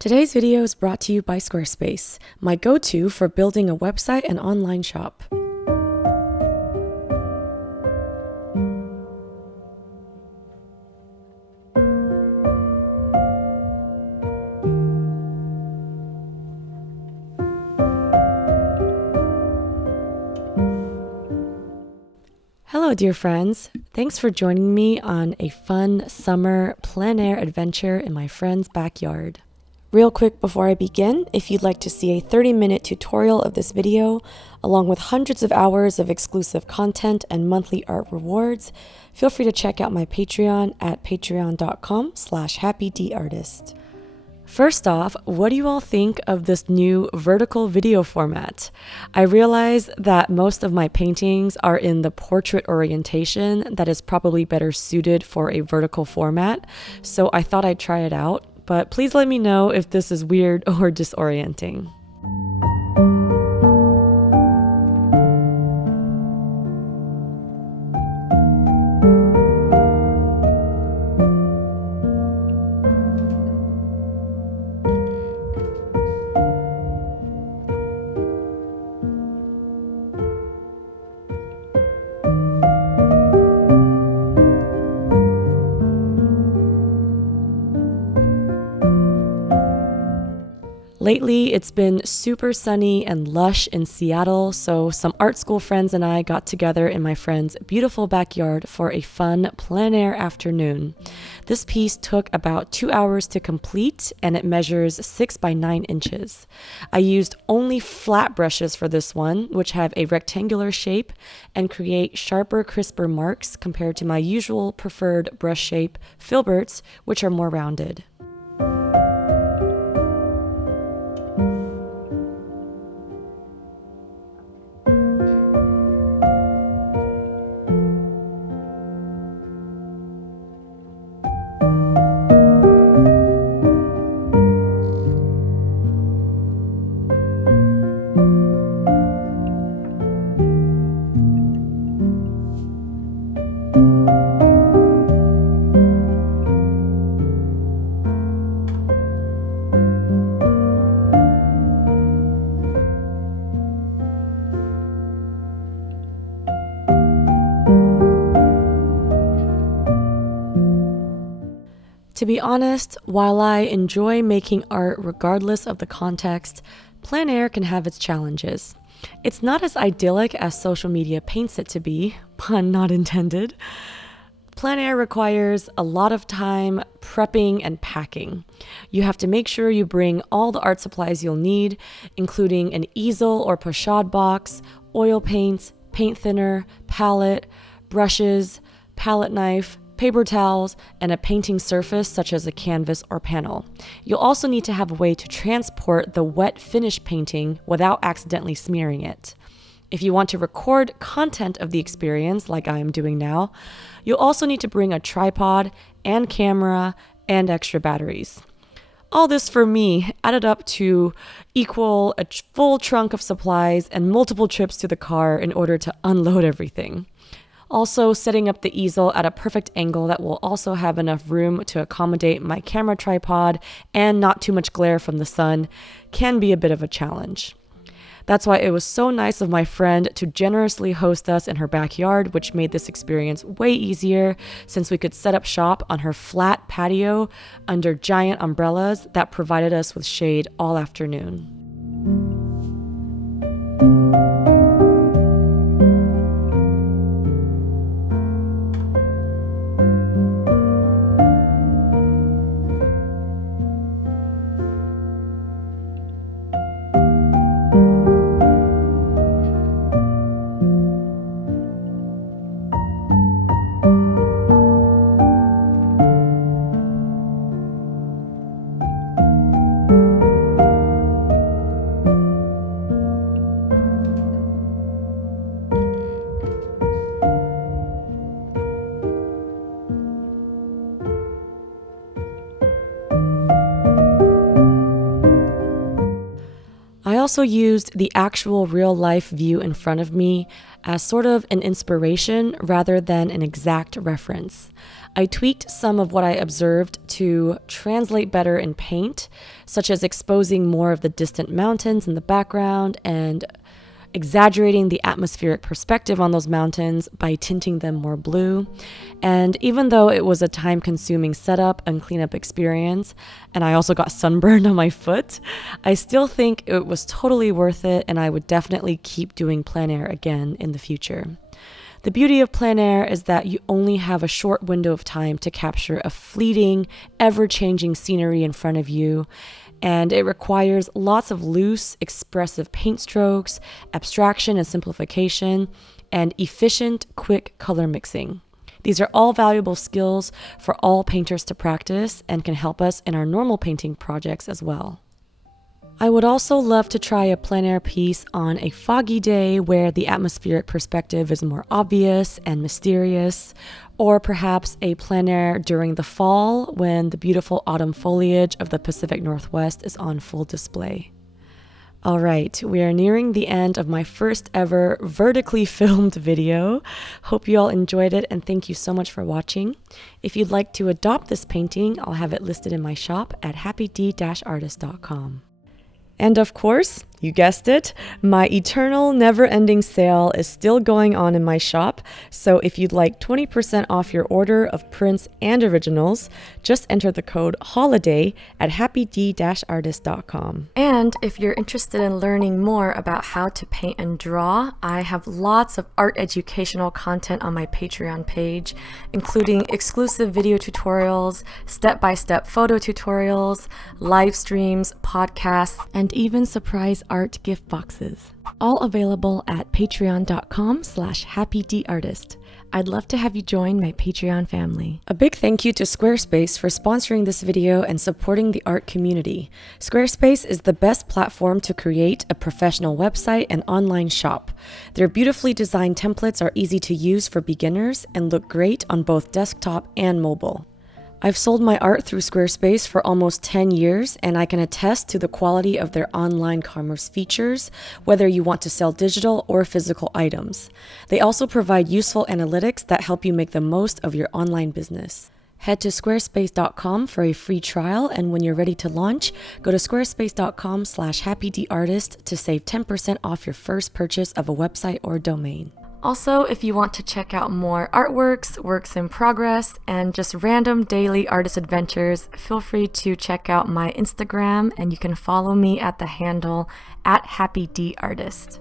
Today's video is brought to you by Squarespace, my go-to for building a website and online shop. Hello, dear friends. Thanks for joining me on a fun summer plein air adventure in my friend's backyard. Real quick before I begin, if you'd like to see a 30-minute tutorial of this video, along with hundreds of hours of exclusive content and monthly art rewards, feel free to check out my Patreon at patreon.com/happydartist. First off, what do you all think of this new vertical video format? I realize that most of my paintings are in the portrait orientation that is probably better suited for a vertical format, so I thought I'd try it out. But please let me know if this is weird or disorienting. Lately, it's been super sunny and lush in Seattle, so some art school friends and I got together in my friend's beautiful backyard for a fun plein air afternoon. This piece took about 2 hours to complete, and it measures 6 by 9 inches. I used only flat brushes for this one, which have a rectangular shape and create sharper, crisper marks compared to my usual preferred brush shape, filberts, which are more rounded. To be honest, while I enjoy making art regardless of the context, plein air can have its challenges. It's not as idyllic as social media paints it to be, pun not intended. Plein air requires a lot of time prepping and packing. You have to make sure you bring all the art supplies you'll need, including an easel or pochade box, oil paints, paint thinner, palette, brushes, palette knife, paper towels, and a painting surface such as a canvas or panel. You'll also need to have a way to transport the wet finished painting without accidentally smearing it. If you want to record content of the experience, like I am doing now, you'll also need to bring a tripod and camera and extra batteries. All this for me added up to equal a full trunk of supplies and multiple trips to the car in order to unload everything. Also, setting up the easel at a perfect angle that will also have enough room to accommodate my camera tripod and not too much glare from the sun can be a bit of a challenge. That's why it was so nice of my friend to generously host us in her backyard, which made this experience way easier since we could set up shop on her flat patio under giant umbrellas that provided us with shade all afternoon. also used the actual real-life view in front of me as sort of an inspiration rather than an exact reference. I tweaked some of what I observed to translate better in paint, such as exposing more of the distant mountains in the background and exaggerating the atmospheric perspective on those mountains by tinting them more blue. And even though it was a time-consuming setup and cleanup experience, and I also got sunburned on my foot, I still think it was totally worth it, and I would definitely keep doing plein air again in the future. The beauty of plein air is that you only have a short window of time to capture a fleeting, ever-changing scenery in front of you, and it requires lots of loose, expressive paint strokes, abstraction and simplification, and efficient, quick color mixing. These are all valuable skills for all painters to practice and can help us in our normal painting projects as well. I would also love to try a plein air piece on a foggy day where the atmospheric perspective is more obvious and mysterious, or perhaps a plein air during the fall when the beautiful autumn foliage of the Pacific Northwest is on full display. All right, we are nearing the end of my first ever vertically filmed video. Hope you all enjoyed it, and thank you so much for watching. If you'd like to adopt this painting, I'll have it listed in my shop at happyd-artist.com. And of course, you guessed it, my eternal never-ending sale is still going on in my shop, so if you'd like 20% off your order of prints and originals, just enter the code HOLIDAY at happyd-artist.com. And if you're interested in learning more about how to paint and draw, I have lots of art educational content on my Patreon page, including exclusive video tutorials, step-by-step photo tutorials, live streams, podcasts, and even surprise art gift boxes, all available at patreon.com/happydartist. I'd love to have you join my Patreon family. A big thank you to Squarespace for sponsoring this video and supporting the art community. Squarespace is the best platform to create a professional website and online shop. Their beautifully designed templates are easy to use for beginners and look great on both desktop and mobile. I've sold my art through Squarespace for almost 10 years, and I can attest to the quality of their online commerce features, whether you want to sell digital or physical items. They also provide useful analytics that help you make the most of your online business. Head to squarespace.com for a free trial, and when you're ready to launch, go to squarespace.com/happydartist to save 10% off your first purchase of a website or domain. Also, if you want to check out more artworks, works in progress, and just random daily artist adventures, feel free to check out my Instagram, and you can follow me at the handle @happydartist.